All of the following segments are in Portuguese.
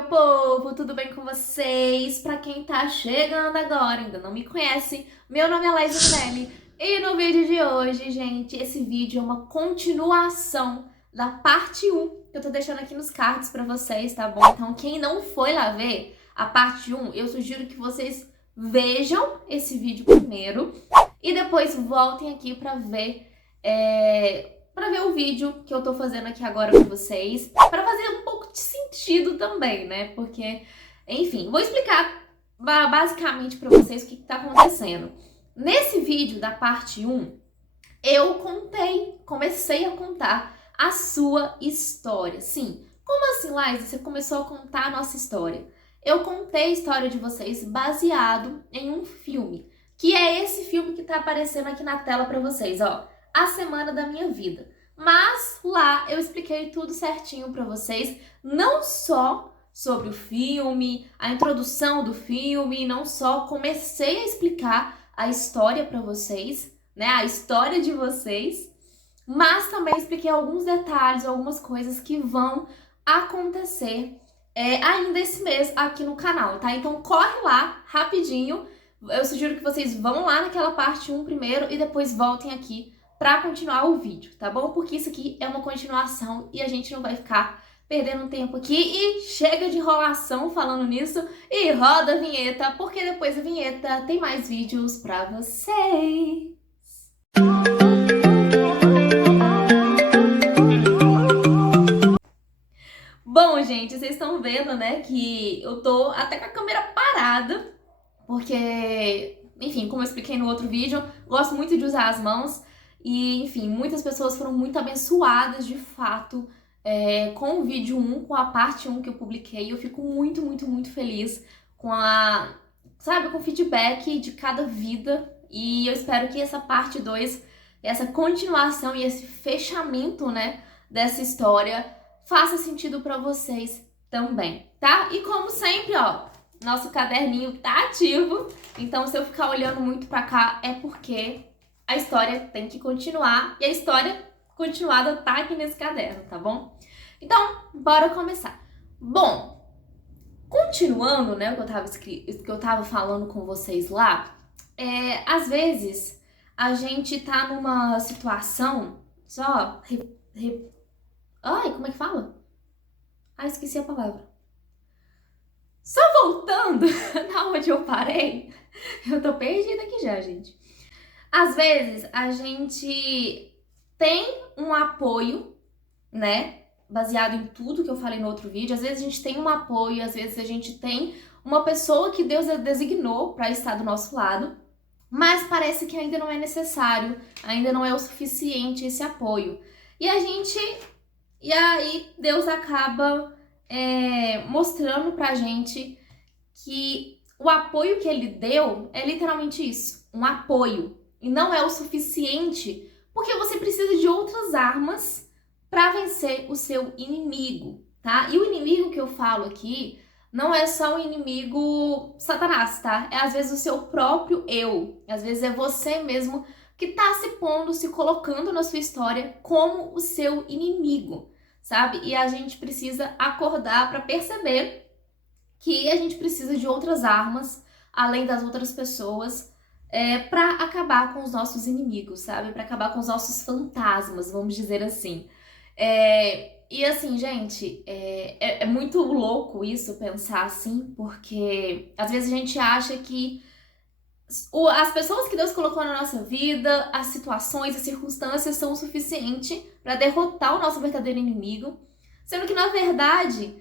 meu povo, tudo bem com vocês? Pra quem tá chegando agora, ainda não me conhece, meu nome é Laís Minelli e no vídeo de hoje, gente, esse vídeo é uma continuação da parte 1 que eu tô deixando aqui nos cards pra vocês, tá bom? Então, quem não foi lá ver a parte 1, eu sugiro que vocês vejam esse vídeo primeiro e depois voltem aqui pra ver o vídeo que eu tô fazendo aqui agora com vocês, pra fazer um pouco de sentido também, né? Porque, enfim, vou explicar basicamente pra vocês o que tá acontecendo. Nesse vídeo da parte 1, eu comecei a contar a sua história. Sim, como assim, Laís? Você começou a contar a nossa história? Eu contei a história de vocês baseado em um filme, que é esse filme que tá aparecendo aqui na tela pra vocês, ó. A Semana da Minha Vida. Mas lá eu expliquei tudo certinho pra vocês, não só sobre o filme, a introdução do filme, não só comecei a explicar a história pra vocês, né, a história de vocês, mas também expliquei alguns detalhes, algumas coisas que vão acontecer ainda esse mês aqui no canal, tá? Então corre lá, rapidinho, eu sugiro que vocês vão lá naquela parte 1 primeiro e depois voltem aqui pra continuar o vídeo, tá bom? Porque isso aqui é uma continuação e a gente não vai ficar perdendo tempo aqui. E chega de enrolação falando nisso e roda a vinheta, porque depois da vinheta tem mais vídeos pra vocês. Bom, gente, vocês estão vendo, né, que eu tô até com a câmera parada, porque, enfim, como eu expliquei no outro vídeo, gosto muito de usar as mãos. E, enfim, muitas pessoas foram muito abençoadas, de fato, com o vídeo 1, com a parte 1 que eu publiquei. Eu fico muito, muito, muito feliz com com o feedback de cada vida. E eu espero que essa parte 2, essa continuação e esse fechamento, né, dessa história faça sentido pra vocês também, tá? E como sempre, ó, nosso caderninho tá ativo. Então, se eu ficar olhando muito pra cá, é porque a história tem que continuar e a história continuada tá aqui nesse caderno, tá bom? Então, bora começar. Bom, continuando, né, o que eu tava falando com vocês lá, às vezes a gente tá numa situação Ai, como é que fala? Ah, esqueci a palavra. Só voltando da onde eu parei, eu tô perdida aqui já, gente. Às vezes, a gente tem um apoio, né, baseado em tudo que eu falei no outro vídeo. Às vezes a gente tem um apoio, às vezes a gente tem uma pessoa que Deus designou para estar do nosso lado, mas parece que ainda não é necessário, ainda não é o suficiente esse apoio. E aí Deus acaba mostrando pra gente que o apoio que ele deu é literalmente isso, um apoio. E não é o suficiente, porque você precisa de outras armas para vencer o seu inimigo, tá? E o inimigo que eu falo aqui não é só o inimigo Satanás, tá? É às vezes o seu próprio eu. Às vezes é você mesmo que tá se pondo, se colocando na sua história como o seu inimigo, sabe? E a gente precisa acordar para perceber que a gente precisa de outras armas, além das outras pessoas, para acabar com os nossos inimigos, sabe? Para acabar com os nossos fantasmas, vamos dizer assim. E assim, gente, é muito louco isso, pensar assim, porque às vezes a gente acha que as pessoas que Deus colocou na nossa vida, as situações, as circunstâncias são o suficiente para derrotar o nosso verdadeiro inimigo, sendo que, na verdade,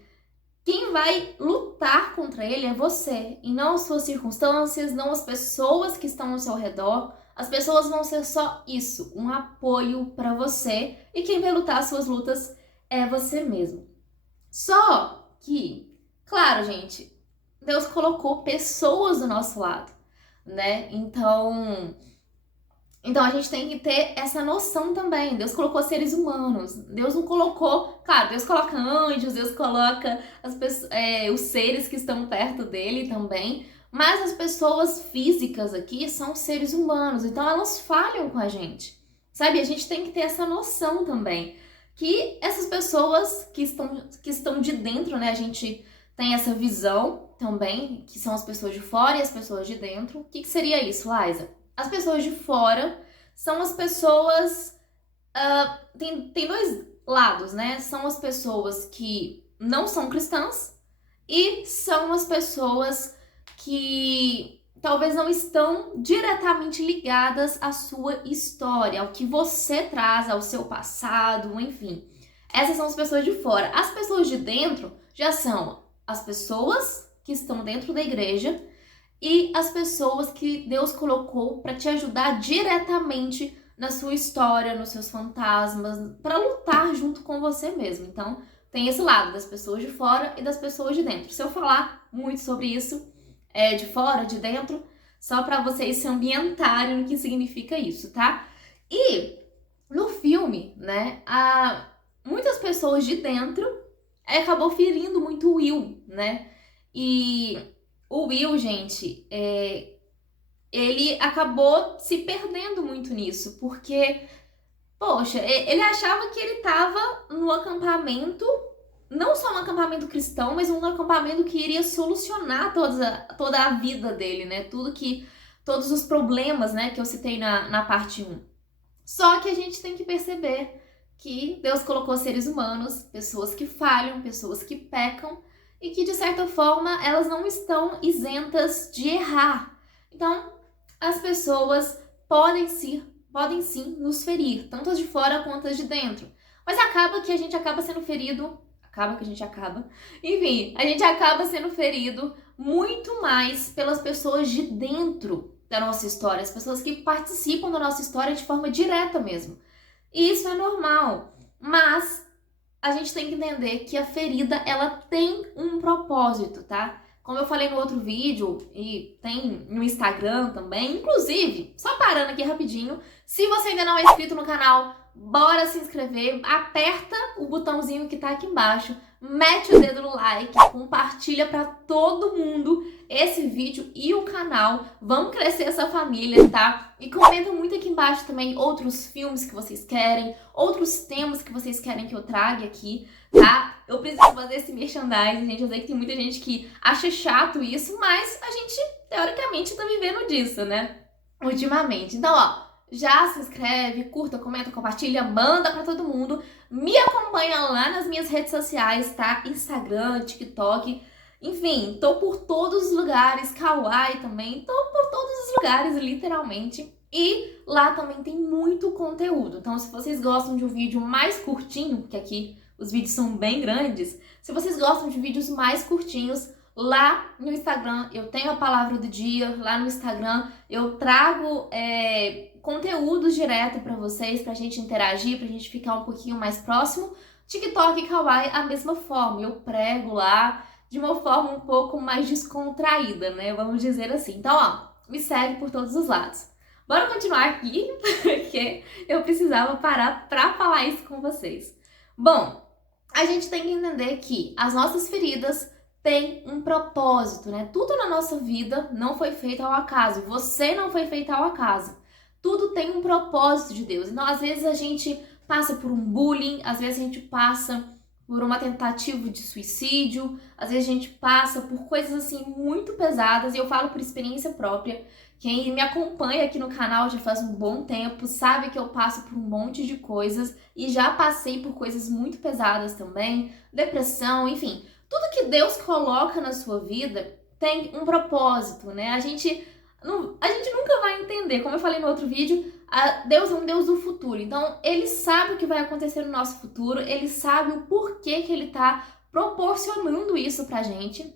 quem vai lutar contra ele é você, e não as suas circunstâncias, não as pessoas que estão ao seu redor. As pessoas vão ser só isso, um apoio para você, e quem vai lutar as suas lutas é você mesmo. Só que, claro, gente, Deus colocou pessoas do nosso lado, né? Então a gente tem que ter essa noção também. Deus colocou seres humanos. Deus não colocou... Claro, Deus coloca anjos, Deus coloca os seres que estão perto dele também. Mas as pessoas físicas aqui são seres humanos. Então elas falham com a gente. Sabe? A gente tem que ter essa noção também. Que essas pessoas que estão de dentro, né? A gente tem essa visão também, que são as pessoas de fora e as pessoas de dentro. O que seria isso, Liza? As pessoas de fora são as pessoas... tem dois lados, né? São as pessoas que não são cristãs e são as pessoas que talvez não estão diretamente ligadas à sua história, ao que você traz, ao seu passado, enfim. Essas são as pessoas de fora. As pessoas de dentro já são as pessoas que estão dentro da igreja e as pessoas que Deus colocou para te ajudar diretamente na sua história, nos seus fantasmas, para lutar junto com você mesmo. Então, tem esse lado das pessoas de fora e das pessoas de dentro. Se eu falar muito sobre isso, de fora, de dentro, só para vocês se ambientarem no que significa isso, tá? E no filme, né, muitas pessoas de dentro acabou ferindo muito o Will, né? E o Will, gente, ele acabou se perdendo muito nisso, porque, poxa, ele achava que ele estava no acampamento, não só um acampamento cristão, mas um acampamento que iria solucionar toda a vida dele, né? Todos os problemas, né, que eu citei na parte 1. Só que a gente tem que perceber que Deus colocou seres humanos, pessoas que falham, pessoas que pecam, e que, de certa forma, elas não estão isentas de errar. Então, as pessoas podem sim nos ferir, tanto as de fora quanto as de dentro. Mas acaba que a gente acaba sendo ferido, enfim, a gente acaba sendo ferido muito mais pelas pessoas de dentro da nossa história, as pessoas que participam da nossa história de forma direta mesmo. E isso é normal, mas a gente tem que entender que a ferida, ela tem um propósito, tá? Como eu falei no outro vídeo, e tem no Instagram também, inclusive, só parando aqui rapidinho, se você ainda não é inscrito no canal, bora se inscrever, aperta o botãozinho que tá aqui embaixo, mete o dedo no like, compartilha pra todo mundo esse vídeo e o canal, vamos crescer essa família, tá? E comenta muito aqui embaixo também outros filmes que vocês querem, outros temas que vocês querem que eu traga aqui, tá? Eu preciso fazer esse merchandising, gente, eu sei que tem muita gente que acha chato isso, mas a gente, teoricamente, tá vivendo disso, né? Ultimamente. Então, ó, já se inscreve, curta, comenta, compartilha, manda pra todo mundo. Me acompanha lá nas minhas redes sociais, tá? Instagram, TikTok, enfim, tô por todos os lugares, Kawaii também, tô por todos os lugares, literalmente. E lá também tem muito conteúdo. Então, se vocês gostam de um vídeo mais curtinho, porque aqui os vídeos são bem grandes, se vocês gostam de vídeos mais curtinhos, lá no Instagram eu tenho a palavra do dia, lá no Instagram eu trago conteúdos direto pra vocês, pra gente interagir, pra gente ficar um pouquinho mais próximo. TikTok e Kawaii, a mesma forma, eu prego lá de uma forma um pouco mais descontraída, né? Vamos dizer assim. Então, ó, me segue por todos os lados. Bora continuar aqui, porque eu precisava parar pra falar isso com vocês. Bom, a gente tem que entender que as nossas feridas têm um propósito, né? Tudo na nossa vida não foi feito ao acaso. Você não foi feito ao acaso. Tudo tem um propósito de Deus. Então, às vezes a gente passa por um bullying, às vezes a gente passa por uma tentativa de suicídio, às vezes a gente passa por coisas assim muito pesadas, e eu falo por experiência própria. Quem me acompanha aqui no canal já faz um bom tempo, sabe que eu passo por um monte de coisas e já passei por coisas muito pesadas também, depressão, enfim. Tudo que Deus coloca na sua vida tem um propósito, né? A gente nunca vai entender, como eu falei no outro vídeo, Deus é um Deus do futuro, então Ele sabe o que vai acontecer no nosso futuro, Ele sabe o porquê que Ele tá proporcionando isso pra gente.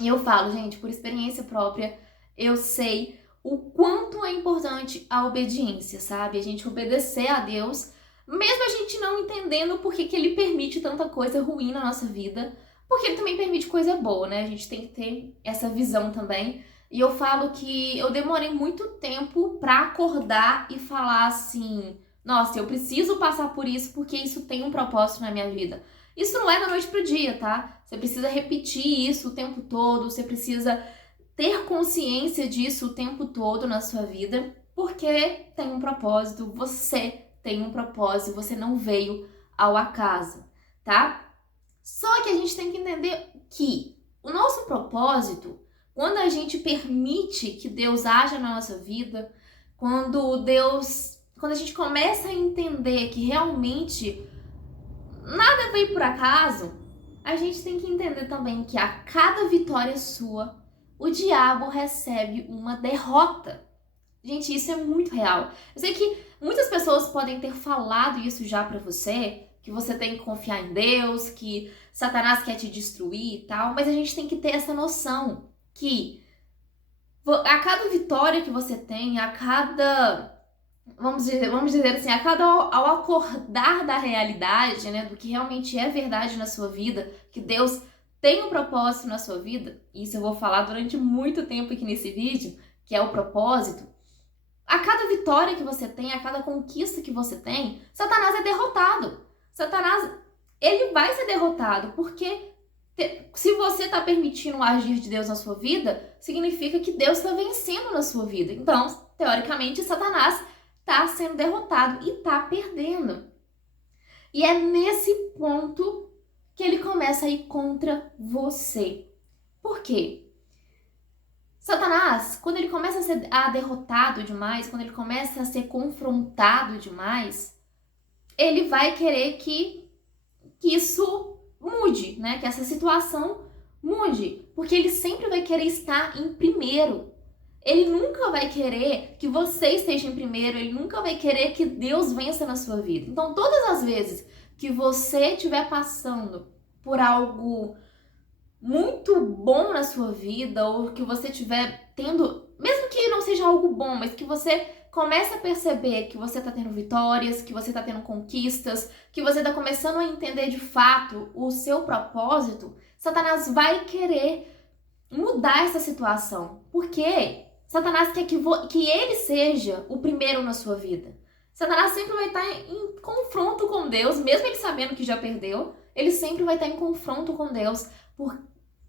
E eu falo, gente, por experiência própria, eu sei o quanto é importante a obediência, sabe? A gente obedecer a Deus, mesmo a gente não entendendo por que Ele permite tanta coisa ruim na nossa vida, porque Ele também permite coisa boa, né? A gente tem que ter essa visão também. E eu falo que eu demorei muito tempo pra acordar e falar assim, nossa, eu preciso passar por isso porque isso tem um propósito na minha vida. Isso não é da noite pro dia, tá? Você precisa repetir isso o tempo todo, você precisa ter consciência disso o tempo todo na sua vida, porque tem um propósito, você tem um propósito, você não veio ao acaso, tá? Só que a gente tem que entender que o nosso propósito, quando a gente permite que Deus haja na nossa vida, quando a gente começa a entender que realmente nada veio por acaso, a gente tem que entender também que a cada vitória sua, o diabo recebe uma derrota. Gente, isso é muito real. Eu sei que muitas pessoas podem ter falado isso já pra você, que você tem que confiar em Deus, que Satanás quer te destruir e tal, mas a gente tem que ter essa noção que a cada vitória que você tem, a cada, vamos dizer assim, ao acordar da realidade, né, do que realmente é verdade na sua vida, que Deus tem um propósito na sua vida, e isso eu vou falar durante muito tempo aqui nesse vídeo, que é o propósito. A cada vitória que você tem, a cada conquista que você tem, Satanás é derrotado. Satanás, ele vai ser derrotado, porque se você está permitindo o agir de Deus na sua vida, significa que Deus está vencendo na sua vida. Então, teoricamente, Satanás está sendo derrotado e está perdendo. E é nesse ponto que ele começa a ir contra você. Por quê? Satanás, quando ele começa a ser derrotado demais, quando ele começa a ser confrontado demais, ele vai querer que isso mude, né? Que essa situação mude, porque ele sempre vai querer estar em primeiro. Ele nunca vai querer que você esteja em primeiro, ele nunca vai querer que Deus vença na sua vida. Então, todas as vezes que você estiver passando por algo muito bom na sua vida, ou que você estiver tendo, mesmo que não seja algo bom, mas que você comece a perceber que você está tendo vitórias, que você está tendo conquistas, que você está começando a entender de fato o seu propósito, Satanás vai querer mudar essa situação. Porque Satanás quer que ele seja o primeiro na sua vida. Satanás sempre vai estar em confronto com Deus, mesmo ele sabendo que já perdeu, ele sempre vai estar em confronto com Deus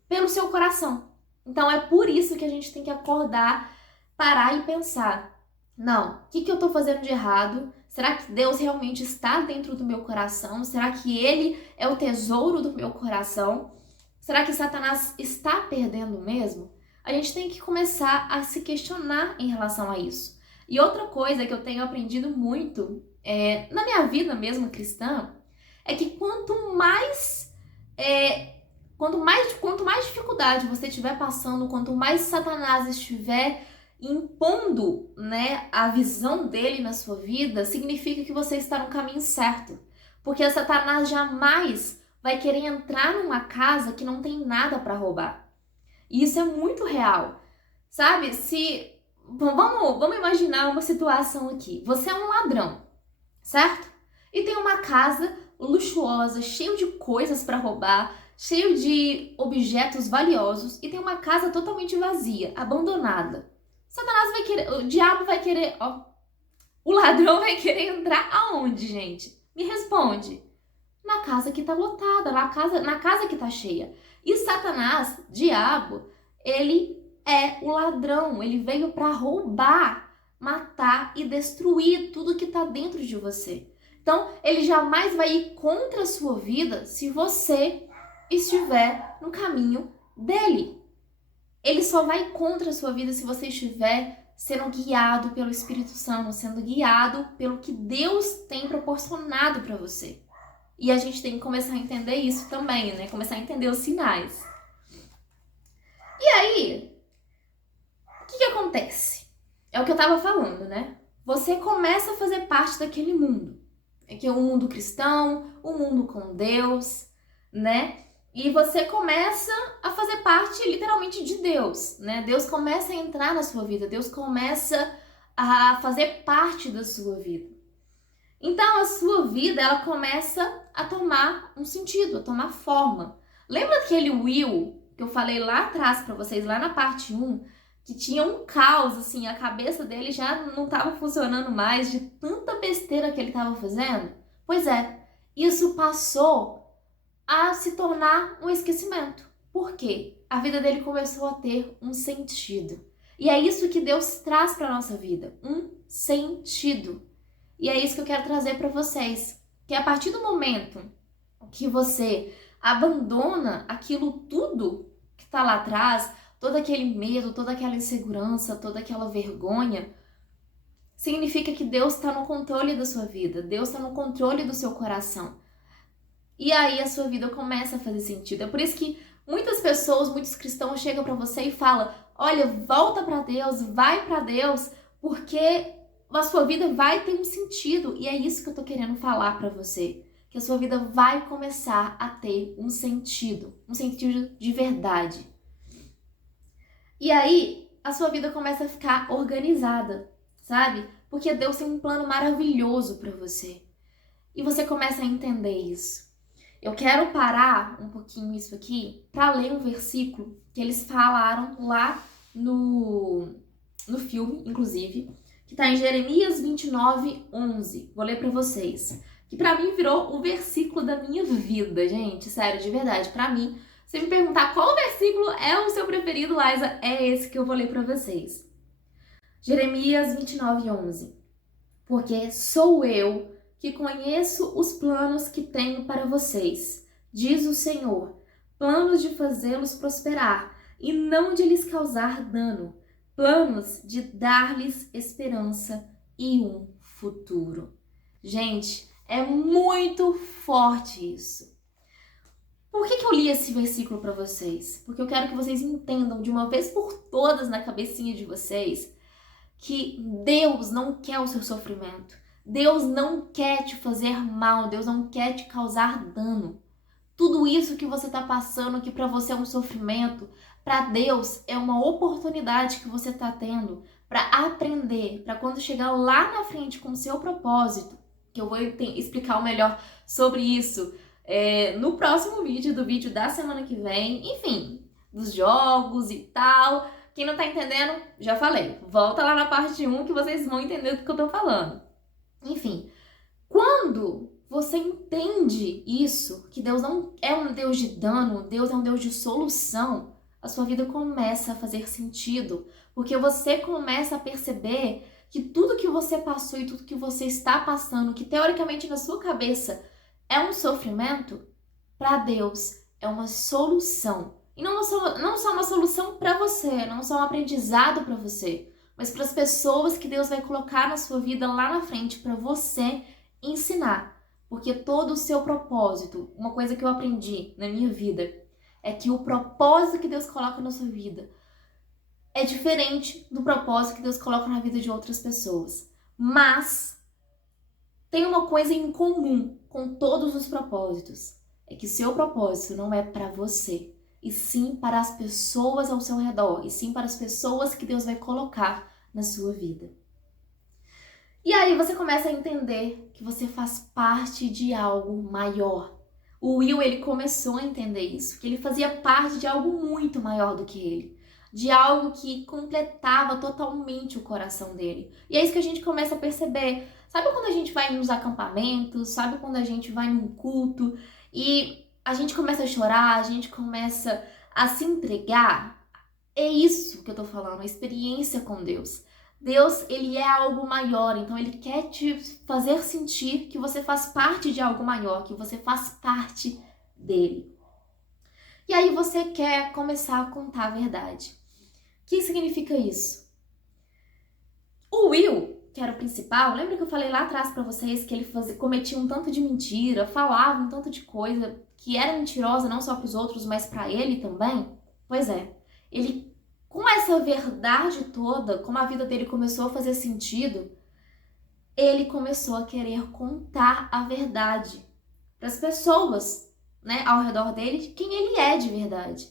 pelo seu coração. Então é por isso que a gente tem que acordar, parar e pensar: não, o que eu tô fazendo de errado? Será que Deus realmente está dentro do meu coração? Será que Ele é o tesouro do meu coração? Será que Satanás está perdendo mesmo? A gente tem que começar a se questionar em relação a isso. E outra coisa que eu tenho aprendido muito na minha vida mesmo cristã é que quanto mais dificuldade você estiver passando, quanto mais Satanás estiver impondo, né, a visão dele na sua vida, significa que você está no caminho certo. Porque Satanás jamais vai querer entrar numa casa que não tem nada para roubar. E isso é muito real. Sabe? Vamos imaginar uma situação aqui. Você é um ladrão, certo? E tem uma casa luxuosa, cheio de coisas para roubar, cheio de objetos valiosos, e tem uma casa totalmente vazia, abandonada. Satanás vai querer, o diabo vai querer, o ladrão vai querer entrar aonde, gente? Me responde. Na casa que tá lotada, na casa que tá cheia. E Satanás, diabo, ele é o ladrão, ele veio para roubar, matar e destruir tudo que tá dentro de você. Então, ele jamais vai ir contra a sua vida se você estiver no caminho dele. Ele só vai contra a sua vida se você estiver sendo guiado pelo Espírito Santo, sendo guiado pelo que Deus tem proporcionado para você. E a gente tem que começar a entender isso também, né? Começar a entender os sinais. E aí, o que acontece? É o que eu tava falando, né? Você começa a fazer parte daquele mundo. Que é o mundo cristão, o mundo com Deus, né? E você começa a fazer parte literalmente de Deus, né? Deus começa a entrar na sua vida, Deus começa a fazer parte da sua vida. Então a sua vida, ela começa a tomar um sentido, a tomar forma. Lembra daquele Will que eu falei lá atrás pra vocês, lá na parte 1, que tinha um caos, assim, a cabeça dele já não estava funcionando mais de tanta besteira que ele estava fazendo? Pois é, isso passou a se tornar um esquecimento. Por quê? A vida dele começou a ter um sentido. E é isso que Deus traz para nossa vida, um sentido. E é isso que eu quero trazer para vocês, que a partir do momento que você abandona aquilo tudo que tá lá atrás, todo aquele medo, toda aquela insegurança, toda aquela vergonha, significa que Deus está no controle da sua vida, Deus está no controle do seu coração. E aí a sua vida começa a fazer sentido. É por isso que muitas pessoas, muitos cristãos chegam para você e falam: olha, volta para Deus, vai para Deus, porque a sua vida vai ter um sentido. E é isso que eu tô querendo falar para você. Que a sua vida vai começar a ter um sentido de verdade. E aí a sua vida começa a ficar organizada, sabe? Porque Deus tem um plano maravilhoso para você. E você começa a entender isso. Eu quero parar um pouquinho isso aqui para ler um versículo que eles falaram lá no filme, inclusive, que tá em Jeremias 29:11. Vou ler para vocês. Que para mim virou o versículo da minha vida, gente. Sério, de verdade. Para mim, se me perguntar qual versículo é o seu preferido, Liza, é esse que eu vou ler para vocês. Jeremias 29:11. Porque sou eu que conheço os planos que tenho para vocês, diz o Senhor, planos de fazê-los prosperar e não de lhes causar dano, planos de dar-lhes esperança e um futuro. Gente, é muito forte isso. Por que eu li esse versículo para vocês? Porque eu quero que vocês entendam de uma vez por todas na cabecinha de vocês que Deus não quer o seu sofrimento. Deus não quer te fazer mal, Deus não quer te causar dano. Tudo isso que você está passando, que para você é um sofrimento, para Deus é uma oportunidade que você está tendo para aprender, para quando chegar lá na frente com o seu propósito, que eu vou explicar o melhor sobre isso no próximo vídeo, do vídeo da semana que vem, enfim, dos jogos e tal. Quem não tá entendendo, já falei. Volta lá na parte 1 que vocês vão entender do que eu tô falando. Enfim, quando você entende isso, que Deus não é um Deus de dano, Deus é um Deus de solução, a sua vida começa a fazer sentido, porque você começa a perceber que tudo que você passou e tudo que você está passando, que teoricamente na sua cabeça é um sofrimento, para Deus é uma solução. E não só uma solução para você, não só um aprendizado para você, mas para as pessoas que Deus vai colocar na sua vida lá na frente para você ensinar. Porque todo o seu propósito, uma coisa que eu aprendi na minha vida, é que o propósito que Deus coloca na sua vida é diferente do propósito que Deus coloca na vida de outras pessoas. Mas tem uma coisa em comum com todos os propósitos, é que seu propósito não é para você, e sim para as pessoas ao seu redor, e sim para as pessoas que Deus vai colocar na sua vida. E aí você começa a entender que você faz parte de algo maior. O Will, ele começou a entender isso, que ele fazia parte de algo muito maior do que ele, de algo que completava totalmente o coração dele. E é isso que a gente começa a perceber. Sabe quando a gente vai nos acampamentos, sabe quando a gente vai num culto e a gente começa a chorar, a gente começa a se entregar? É isso que eu tô falando, a experiência com Deus. Deus, ele é algo maior, então ele quer te fazer sentir que você faz parte de algo maior, que você faz parte dele. E aí você quer começar a contar a verdade. O que significa isso? O Will, que era o principal, lembra que eu falei lá atrás pra vocês que ele cometia um tanto de mentira, falava um tanto de coisa que era mentirosa não só pros outros, mas pra ele também? Pois é, ele, com essa verdade toda, como a vida dele começou a fazer sentido, ele começou a querer contar a verdade para as pessoas, né, ao redor dele, de quem ele é de verdade,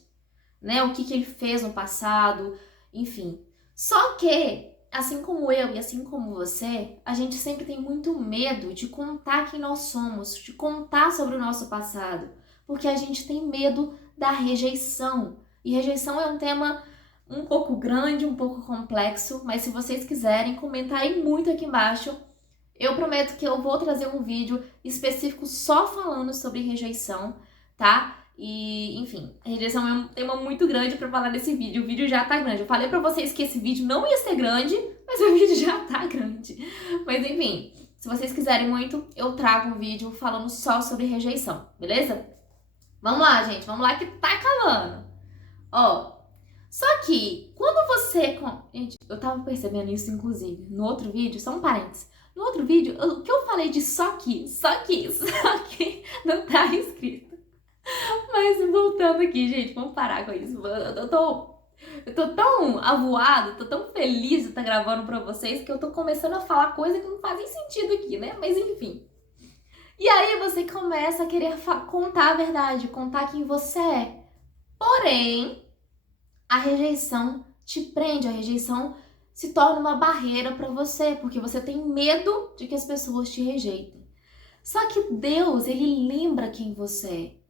né, o que ele fez no passado, enfim. Só que, assim como eu e assim como você, a gente sempre tem muito medo de contar quem nós somos, de contar sobre o nosso passado, porque a gente tem medo da rejeição. E rejeição é um tema um pouco grande, um pouco complexo, mas se vocês quiserem, comentarem muito aqui embaixo. Eu prometo que eu vou trazer um vídeo específico só falando sobre rejeição, tá? E, enfim, a rejeição é um tema muito grande pra falar nesse vídeo. O vídeo já tá grande. Eu falei pra vocês que esse vídeo não ia ser grande, mas o vídeo já tá grande. Mas, enfim, se vocês quiserem muito, eu trago um vídeo falando só sobre rejeição, beleza? Vamos lá, gente. Vamos lá que tá acabando. Ó, só que quando você... Gente, eu tava percebendo isso, inclusive, no outro vídeo, só um parênteses. No outro vídeo, o que eu falei de só que, não tá escrito. Mas voltando aqui, gente, vamos parar com isso. Eu tô tão avoada, tô tão feliz de estar gravando pra vocês que eu tô começando a falar coisa que não fazem sentido aqui, né? Mas enfim. E aí você começa a querer contar a verdade, contar quem você é. Porém, a rejeição te prende, a rejeição se torna uma barreira para você, porque você tem medo de que as pessoas te rejeitem. Só que Deus, ele lembra quem você é.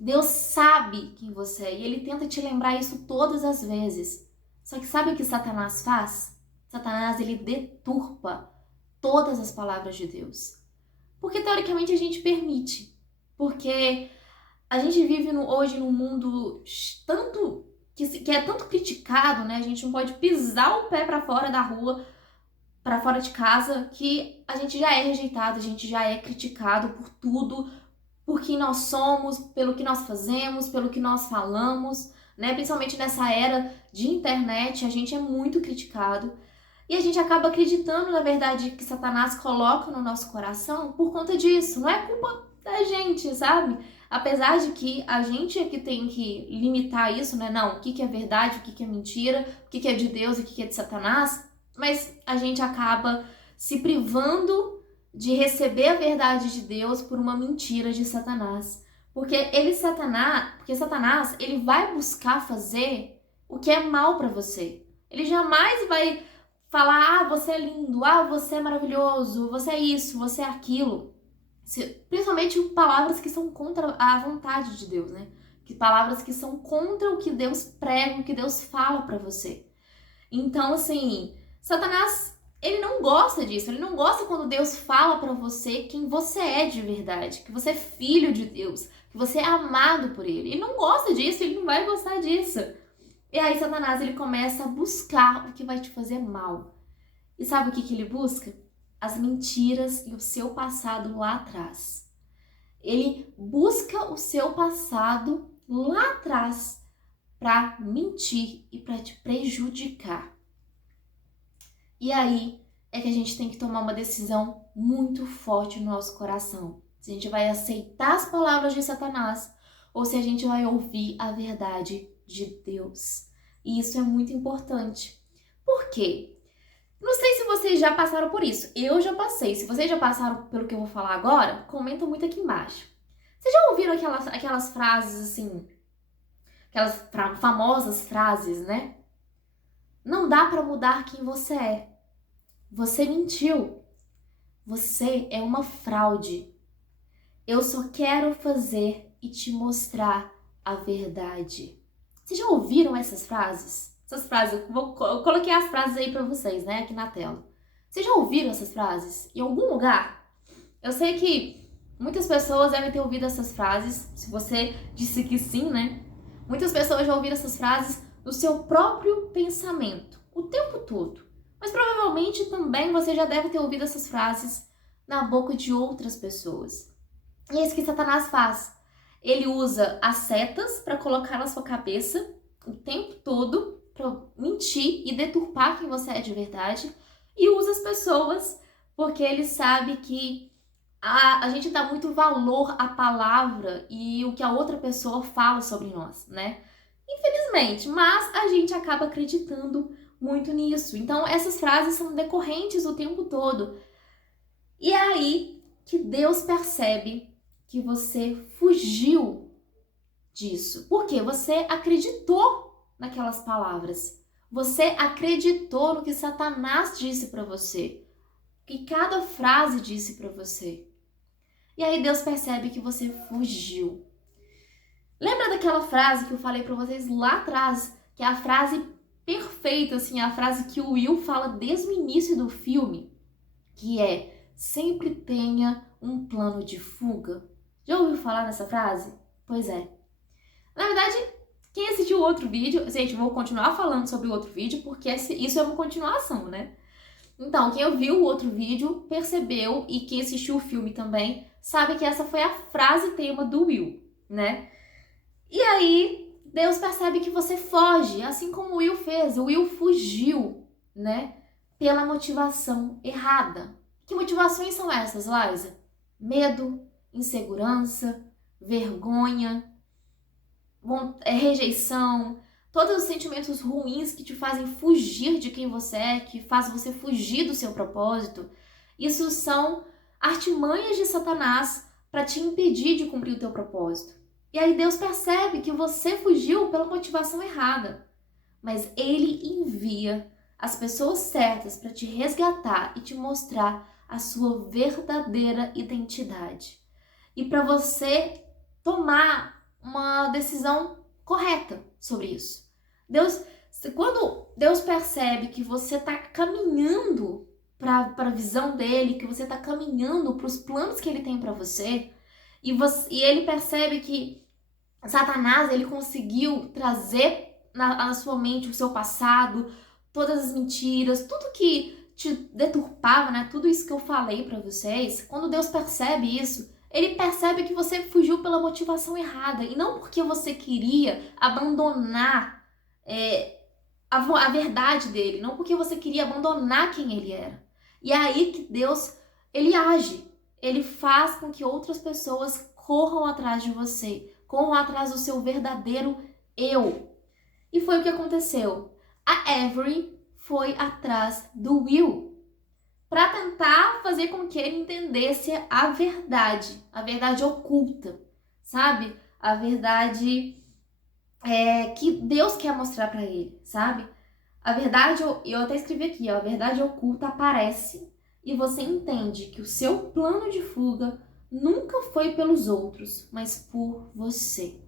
Deus sabe quem você é e ele tenta te lembrar isso todas as vezes. Só que sabe o que Satanás faz? Satanás, ele deturpa todas as palavras de Deus. Porque teoricamente a gente permite. Porque a gente vive hoje num mundo tanto que é tanto criticado, né? A gente não pode pisar o pé para fora da rua, para fora de casa, que a gente já é rejeitado, a gente já é criticado por tudo, por quem nós somos, pelo que nós fazemos, pelo que nós falamos, né? Principalmente nessa era de internet, a gente é muito criticado. E a gente acaba acreditando na verdade que Satanás coloca no nosso coração por conta disso. Não é culpa da gente, sabe? Apesar de que a gente é que tem que limitar isso, né? Não, o que é verdade, o que é mentira, o que é de Deus e o que é de Satanás. Mas a gente acaba se privando de receber a verdade de Deus por uma mentira de Satanás. Porque Satanás, ele vai buscar fazer o que é mal para você. Ele jamais vai falar, ah, você é lindo, ah, você é maravilhoso, você é isso, você é aquilo. Principalmente palavras que são contra a vontade de Deus, né? Palavras que são contra o que Deus prega, o que Deus fala pra você. Então, assim, Satanás, ele não gosta disso. Ele não gosta quando Deus fala pra você quem você é de verdade, que você é filho de Deus, que você é amado por ele. Ele não gosta disso, ele não vai gostar disso. E aí Satanás, ele começa a buscar o que vai te fazer mal. E sabe o que ele busca? As mentiras e o seu passado lá atrás. Ele busca o seu passado lá atrás para mentir e para te prejudicar. E aí é que a gente tem que tomar uma decisão muito forte no nosso coração. Se a gente vai aceitar as palavras de Satanás ou se a gente vai ouvir a verdade de Deus. E isso é muito importante. Por quê? Não sei se vocês já passaram por isso. Eu já passei. Se vocês já passaram pelo que eu vou falar agora, comenta muito aqui embaixo. Vocês já ouviram aquelas frases assim, aquelas famosas frases, né? Não dá pra mudar quem você é. Você mentiu. Você é uma fraude. Eu só quero fazer e te mostrar a verdade. Vocês já ouviram essas frases? Essas frases, eu coloquei as frases aí pra vocês, né, aqui na tela. Vocês já ouviram essas frases em algum lugar? Eu sei que muitas pessoas devem ter ouvido essas frases, se você disse que sim, né? Muitas pessoas já ouviram essas frases no seu próprio pensamento, o tempo todo. Mas provavelmente também você já deve ter ouvido essas frases na boca de outras pessoas. E é isso que Satanás faz. Ele usa as setas para colocar na sua cabeça o tempo todo para mentir e deturpar quem você é de verdade, e usa as pessoas porque ele sabe que a gente dá muito valor à palavra e o que a outra pessoa fala sobre nós, né? Infelizmente, mas a gente acaba acreditando muito nisso. Então essas frases são decorrentes o tempo todo. E é aí que Deus percebe que você fugiu disso, porque você acreditou naquelas palavras. Você acreditou no que Satanás disse para você, que cada frase disse para você. E aí Deus percebe que você fugiu. Lembra daquela frase que eu falei para vocês lá atrás, que é a frase perfeita, assim, a frase que o Will fala desde o início do filme, que é: sempre tenha um plano de fuga. Já ouviu falar nessa frase? Pois é. Na verdade, quem assistiu o outro vídeo... Gente, vou continuar falando sobre o outro vídeo, porque isso é uma continuação, né? Então, quem viu o outro vídeo percebeu, e quem assistiu o filme também, sabe que essa foi a frase tema do Will, né? E aí, Deus percebe que você foge, assim como o Will fez. O Will fugiu, né? Pela motivação errada. Que motivações são essas, Liza? Medo, insegurança, vergonha, rejeição, todos os sentimentos ruins que te fazem fugir de quem você é, que faz você fugir do seu propósito. Isso são artimanhas de Satanás para te impedir de cumprir o teu propósito. E aí Deus percebe que você fugiu pela motivação errada. Mas Ele envia as pessoas certas para te resgatar e te mostrar a sua verdadeira identidade. E para você tomar uma decisão correta sobre isso. Quando Deus percebe que você está caminhando para a visão dele, que você está caminhando para os planos que ele tem para você, e ele percebe que Satanás, ele conseguiu trazer na sua mente o seu passado, todas as mentiras, tudo que te deturpava, né? Tudo isso que eu falei para vocês. Quando Deus percebe isso, ele percebe que você fugiu pela motivação errada e não porque você queria abandonar a verdade dele, não porque você queria abandonar quem ele era. E é aí que Deus, ele age. Ele faz com que outras pessoas corram atrás de você, corram atrás do seu verdadeiro eu. E foi o que aconteceu. A Avery foi atrás do Will para tentar fazer com que ele entendesse a verdade oculta, sabe? A verdade que Deus quer mostrar para ele, sabe? A verdade, eu até escrevi aqui, ó, a verdade oculta aparece e você entende que o seu plano de fuga nunca foi pelos outros, mas por você.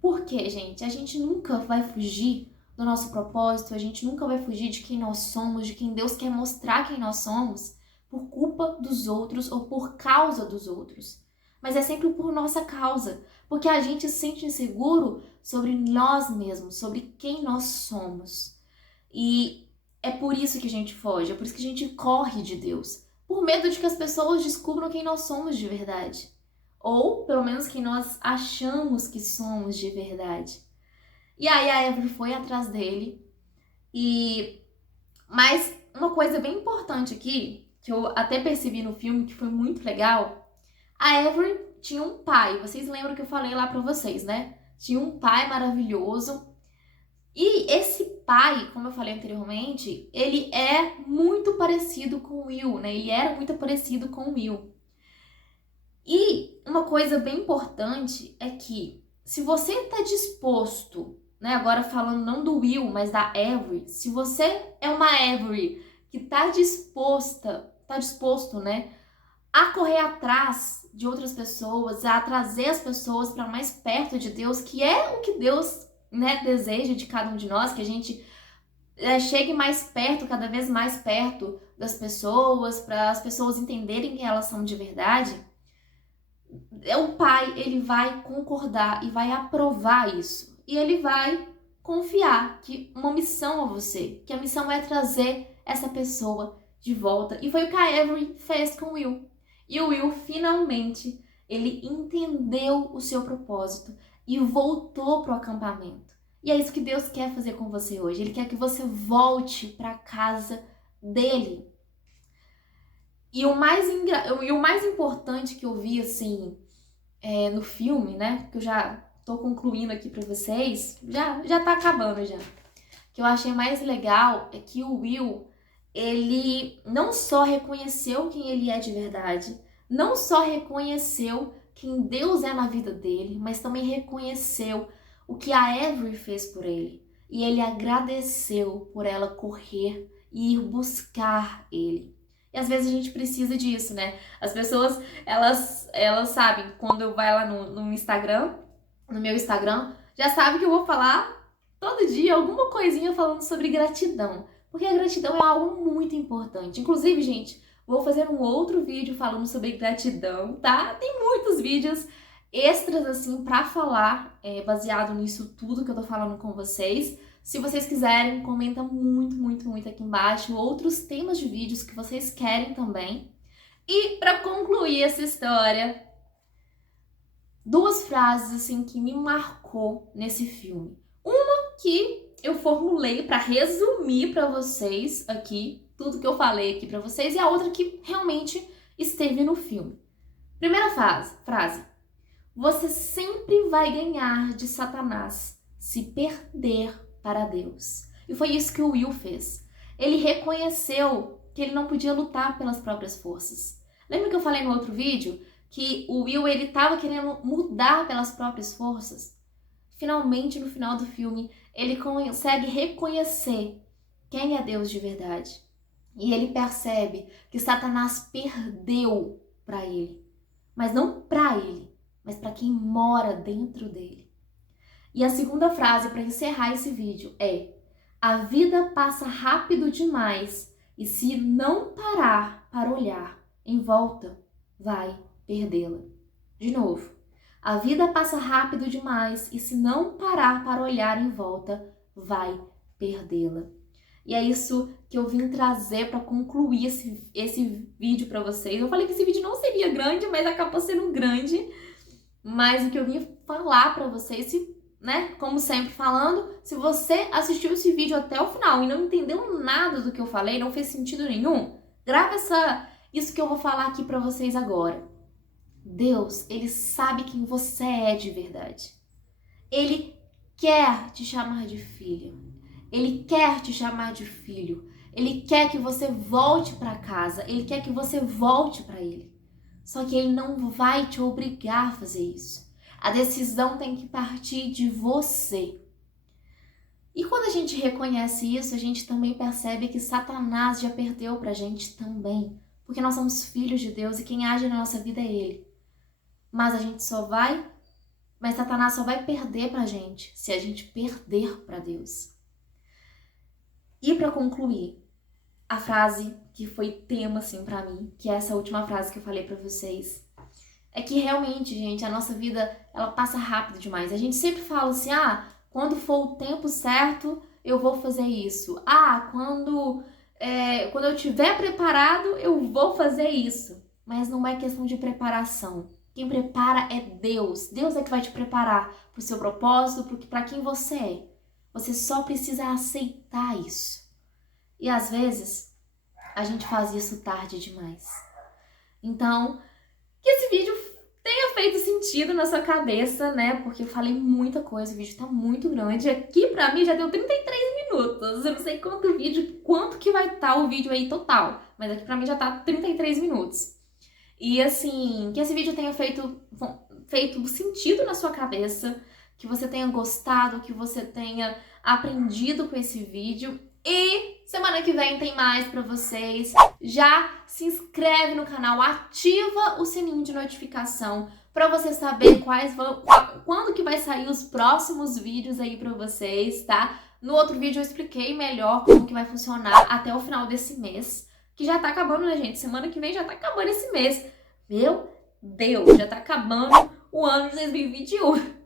Por quê, gente? A gente nunca vai fugir do nosso propósito, a gente nunca vai fugir de quem nós somos, de quem Deus quer mostrar quem nós somos, por culpa dos outros ou por causa dos outros. Mas é sempre por nossa causa, porque a gente se sente inseguro sobre nós mesmos, sobre quem nós somos. E é por isso que a gente foge, é por isso que a gente corre de Deus, por medo de que as pessoas descubram quem nós somos de verdade. Ou, pelo menos, quem nós achamos que somos de verdade. E aí a Avery foi atrás dele. Mas uma coisa bem importante aqui, que eu até percebi no filme, que foi muito legal, a Avery tinha um pai. Vocês lembram que eu falei lá pra vocês, né? Tinha um pai maravilhoso. E esse pai, como eu falei anteriormente, ele é muito parecido com o Will, né? Ele era muito parecido com o Will. E uma coisa bem importante é que se você está disposto, né, agora falando não do Will, mas da Avery, se você é uma Avery que está disposto, né, a correr atrás de outras pessoas, a trazer as pessoas para mais perto de Deus, que é o que Deus, né, deseja de cada um de nós, que a gente chegue mais perto, cada vez mais perto das pessoas, para as pessoas entenderem quem elas são de verdade. O pai, ele vai concordar e vai aprovar isso. E ele vai confiar que uma missão a você, que a missão é trazer essa pessoa de volta. E foi o que a Avery fez com o Will. E o Will, finalmente, ele entendeu o seu propósito e voltou para o acampamento. E é isso que Deus quer fazer com você hoje. Ele quer que você volte para a casa dele. E o mais importante que eu vi, assim, no filme, né? Que eu já tô concluindo aqui pra vocês. Já tá acabando já. Que eu achei mais legal é que o Will, ele não só reconheceu quem ele é de verdade, não só reconheceu quem Deus é na vida dele, mas também reconheceu o que a Avery fez por ele. E ele agradeceu por ela correr e ir buscar ele. E às vezes a gente precisa disso, né? As pessoas, elas sabem, quando eu vai lá no Instagram, no meu Instagram, já sabe que eu vou falar todo dia alguma coisinha falando sobre gratidão. Porque a gratidão é algo muito importante. Inclusive, gente, vou fazer um outro vídeo falando sobre gratidão, tá? Tem muitos vídeos extras, assim, pra falar, baseado nisso tudo que eu tô falando com vocês. Se vocês quiserem, comenta muito, muito, muito aqui embaixo outros temas de vídeos que vocês querem também. E para concluir essa história, duas frases assim que me marcou nesse filme. Uma que eu formulei para resumir para vocês aqui tudo que eu falei aqui para vocês, e a outra que realmente esteve no filme. Primeira frase. Você sempre vai ganhar de Satanás se perder para Deus. E foi isso que o Will fez. Ele reconheceu que ele não podia lutar pelas próprias forças. Lembra que eu falei no outro vídeo que o Will ele estava querendo mudar pelas próprias forças? Finalmente, no final do filme, ele consegue reconhecer quem é Deus de verdade. E ele percebe que Satanás perdeu para ele. Mas não para ele, mas para quem mora dentro dele. E a segunda frase para encerrar esse vídeo é: a vida passa rápido demais e se não parar para olhar em volta, vai perdê-la. De novo. A vida passa rápido demais e se não parar para olhar em volta, vai perdê-la. E é isso que eu vim trazer para concluir esse vídeo para vocês. Eu falei que esse vídeo não seria grande, mas acabou sendo grande. Mas o que eu vim falar para vocês, né, como sempre falando, se você assistiu esse vídeo até o final e não entendeu nada do que eu falei, não fez sentido nenhum, grava isso que eu vou falar aqui para vocês agora. Deus, ele sabe quem você é de verdade. Ele quer te chamar de filha. Ele quer te chamar de filho. Ele quer que você volte para casa. Ele quer que você volte para ele. Só que ele não vai te obrigar a fazer isso. A decisão tem que partir de você. E quando a gente reconhece isso, a gente também percebe que Satanás já perdeu pra gente também. Porque nós somos filhos de Deus e quem age na nossa vida é ele. Mas Satanás só vai perder pra gente se a gente perder pra Deus. E pra concluir, a frase que foi tema assim pra mim, que é essa última frase que eu falei pra vocês, é que realmente, gente, a nossa vida, ela passa rápido demais. A gente sempre fala assim, quando for o tempo certo, eu vou fazer isso. Quando eu estiver preparado, eu vou fazer isso. Mas não é questão de preparação. Quem prepara é Deus. Deus é que vai te preparar para o seu propósito, para quem você é. Você só precisa aceitar isso. E às vezes, a gente faz isso tarde demais. Então, que esse vídeo tenha feito sentido na sua cabeça, né? Porque eu falei muita coisa, o vídeo tá muito grande. Aqui pra mim já deu 33 minutos. Eu não sei quanto que vai estar o vídeo aí total. Mas aqui pra mim já tá 33 minutos. E assim, que esse vídeo tenha feito sentido na sua cabeça, que você tenha gostado, que você tenha aprendido com esse vídeo. E semana que vem tem mais pra vocês. Já se inscreve no canal, ativa o sininho de notificação pra você saber quando que vai sair os próximos vídeos aí pra vocês, tá? No outro vídeo eu expliquei melhor como que vai funcionar até o final desse mês. Que já tá acabando, né, gente? Semana que vem já tá acabando esse mês. Meu Deus, já tá acabando o ano de 2021.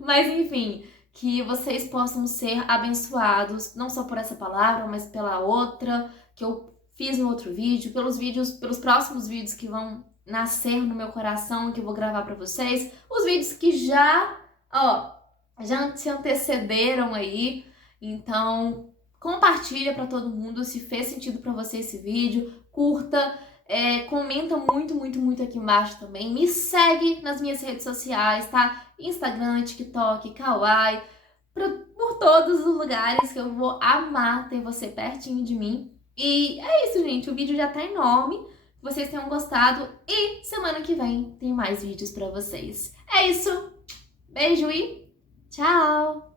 Mas enfim, que vocês possam ser abençoados, não só por essa palavra, mas pela outra que eu fiz no outro vídeo, pelos próximos vídeos que vão nascer no meu coração, que eu vou gravar pra vocês, os vídeos que já se antecederam aí. Então, compartilha pra todo mundo se fez sentido pra você esse vídeo, curta, comenta muito, muito, muito aqui embaixo também. Me segue nas minhas redes sociais, tá? Instagram, TikTok, Kawaii, por todos os lugares que eu vou amar ter você pertinho de mim. E é isso, gente. O vídeo já tá enorme. Que vocês tenham gostado. E semana que vem tem mais vídeos pra vocês. É isso. Beijo e tchau!